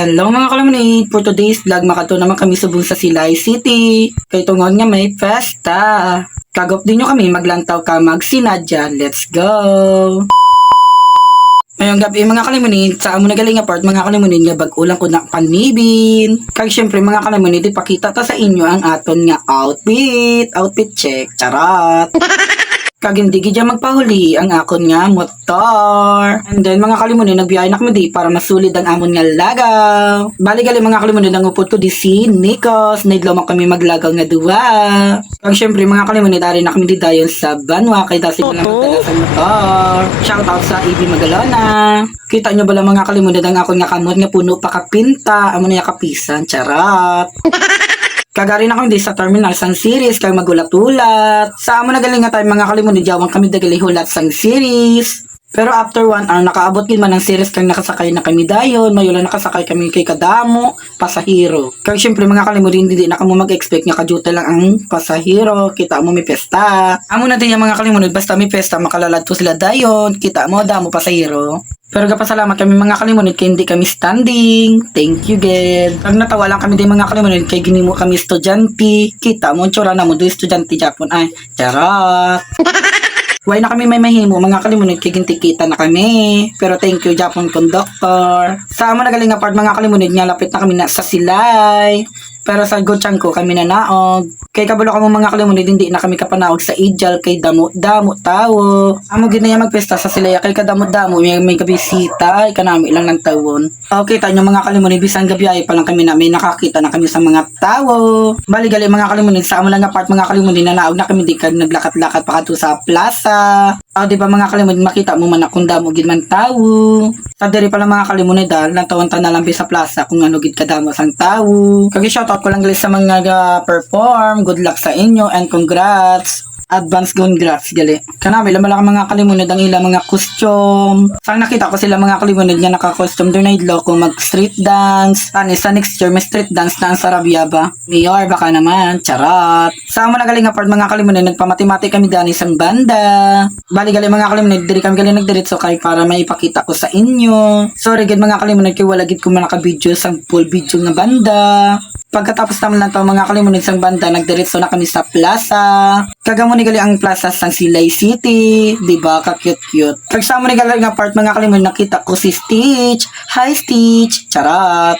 Hello mga kalamanid, for today's vlog makato naman kami subong sa Silay City. Kay tungod nga may pesta. Kagop din nyo kami maglantaw ka magsinadya. Let's go! Ngayong gabi mga kalamanid, sa amo nagaling apart mga kalamanid nga bag-ulang ko na panibin. Kag syempre mga kalamanid, ipakita ta sa inyo ang aton nga outfit. Outfit check, charot! Kag hindi gidya magpahuli ang akon nga motor. And then mga kalimunin, nagbiyahe na kami di para masulid ang amon nga lagaw. Bali gali mga kalimunin, ang upod ko di si Nikos. Naidlaw kami maglagaw nga duwa. Kag syempre mga kalimunin, dari na kami di dayon sa Banwa. Kay dasi ko lang magdala sa motor. Shoutout sa EB Magalona. Kita nyo bala mga kalimunin, ang akon nga kamot nga puno pa kapinta. Amo na kapisan, charot. Kagari na kami di sa terminal sang series kag magulat-ulat. Sa amo nagaling nga tayo mga kalimunin jawang kami dagali hulat sang series. Pero after 1 hour nakaabot gid man ang series kag nakasakay na kami dayon, mayula nakasakay kami kay kadamo pasahero. Kag syempre mga kalimunin hindi na kamo mag-expect nga kajuta lang ang pasahero, kita mo may pesta. Amo na din yung mga kalimunin basta may pesta makalaladto sila dayon, kita mo damo pasahero. Pero gapasalamat kami mga kalimunid kay hindi kami standing. Thank you, God. Pag natawa lang kami din mga kalimunid kay ginimo kami estudyante. Kita mo, tsura na mo do estudyante Japon. Ay, charot. Why na kami may mahimo mga kalimunid kay gintikita na kami. Pero thank you, Japon conductor. Sa amo nagaling nga part mga kalimunid nga lapit na kami na sa Silay. Pero sa Gochang ko kami na naog. Kay kabalo kamo mga kalimunid hindi na kami kapanaog sa Ijal kay damo tawo. Amo gid na magpesta sa Silaya kay kadamo may kabisita ay kanami lang ng tawon. Okay tayo mga kalimunid bisan gabi ay pa lang kami na may nakakita na kami sa mga tawo. Bali gali mga kalimunid sa amo lang nga part mga kalimunid na naog na kami di kag naglakat-lakat pa kadto sa plaza. Di ba mga kalimunid makita mo man akong damo gid man tawo. Sa diri pala mga kalimunid dal natawon ta na lang sa plaza kung ano gid kadamo sang tawo. Kag shoutout ko lang guys sa mga perform. Good luck sa inyo and congrats. Advance congrats gali. Kanami lamala ka mga kalimunid ang ilang mga costume. Sang nakita ko sila mga kalimunid nga naka-costume doon na idlo kung mag street dance. Tani sa next year may street dance na ang Sarabia ba? Mayor baka naman, charot. Sa amo nagaling nga part mga kalimunid nagpamatimati kami dani sang banda. Bali gali mga kalimunid diri kami gali nagdiretso kay para maipakita ko sa inyo. Sorry gid mga kalimunid kay wala gid ko man naka-video sang full video nga banda. Pagkatapos naman lang ito mga kalimunid sang banda, nagdiretso na kami sa plaza. Kagamo ni gali ang plaza sang Silay City, di ba ka cute. Kagsamo ni gali nga part mga kalimunid nakita ko si Stitch. Hi Stitch, charot.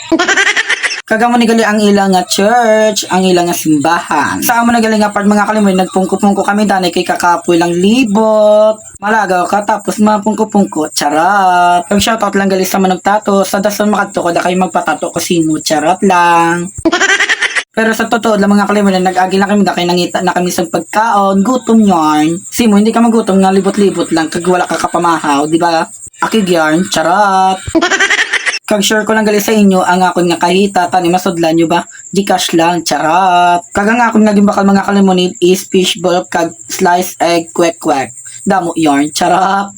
Kagamo ni gali ang ilang nga church, ang ilang nga simbahan. Sa amo na gali nga part mga kalimunid nagpungko-pungko kami dani kay kakapoy lang libot. Malagaw ka tapos mapungko-pungko, charot. Kag shoutout lang gali sa managtato, sa dason makadto ko da kay magpatato ko simo, charot lang. Pero sa totoo lang mga kalimunid nag-agi lang kami da kay nangita na kami sa pagkaon, gutom yarn. Simo hindi ka magutom nga libot-libot lang kag wala ka kapamahaw, di ba? Akig yarn, charot. Kag share ko lang gali sa inyo ang akon nga kahita tani masudlan nyo ba? Gcash lang, charot. Kag ang akon naging bakal mga kalimunid is fishball kag sliced egg kwek. Damo yarn, charot.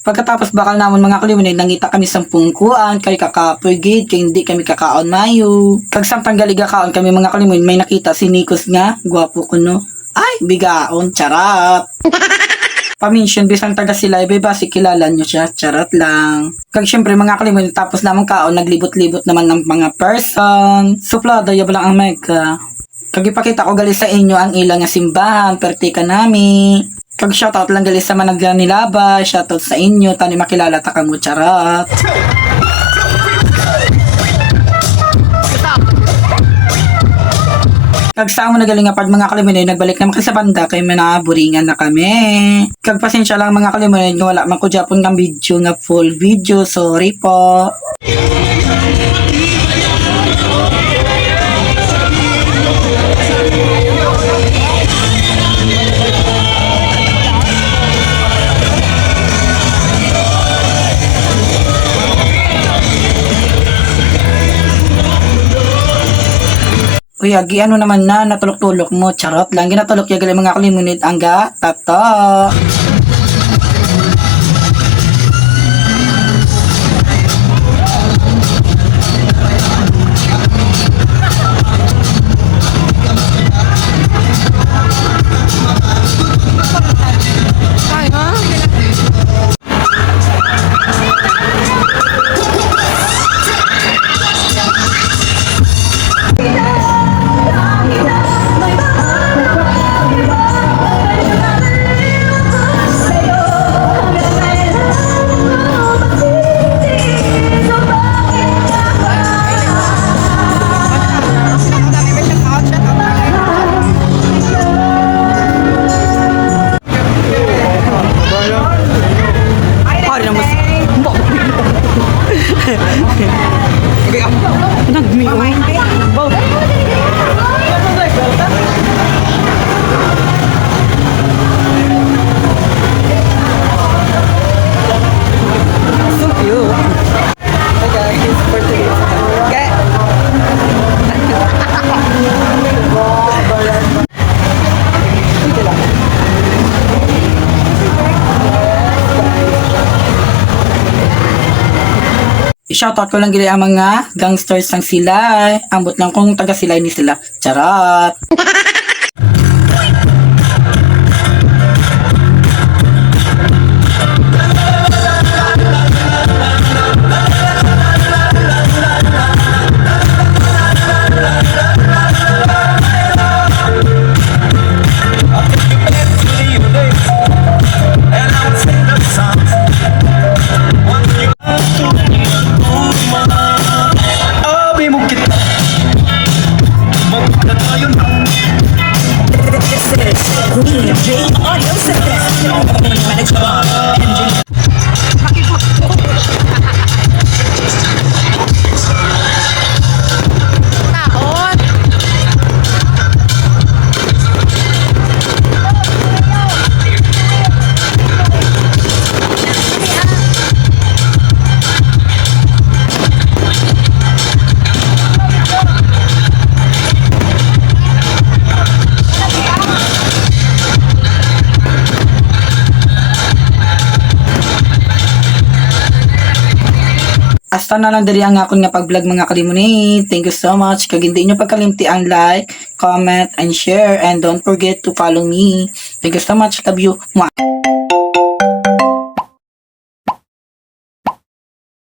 Pagkatapos bakal namon mga kalimunid nangita kami sa pungkuan kay kakapoy gid kay hindi kami kakaon mayo. Kag samtang galiga kaon kami mga kalimunid may nakita si Nikos nga, gwapo ko no. Ay, bigaon, charot. Pamention bisang taga Silay ba si kilala nyo siya, charot lang. Kag syempre mga kalimunid tapos namang kaon naglibot-libot naman ng mga person. Suplada yab lang ang mega. Kag ipakita ko gali sa inyo ang ilang nga simbahan pertika nami. Kag shoutout lang gali sa managyan nilaba, shoutout sa inyo tani makilala ta kamo, charot. Kag sa amo nagaling nga part mga kalimunid nagbalik naman kami sa banda kay manaburingan na kami. Kag pasensya lang mga kalimunid nga wala man ko Japon nga video nga full video, sorry po. Kuya, ano naman na natulok-tulok mo, charot lang. Ginatulok ya gali mga kalimunid ang tato. So cute. Hi guys, for today's okay. Ito lang. I-shoutout ko lang gili ang mga gangsters ng Silay. Ambot lang kung taga Silay ni sila. Charot! Abi mo kita magkatayon This is DJ Audio System. Managed by Engineer. Hasta na lang dali ang akong nga pag-vlog mga kalimunit. Thank you so much. Kag hindi nyo pagkalimti ang like, comment, and share. And don't forget to follow me. Thank you so much. Love you. Mwah.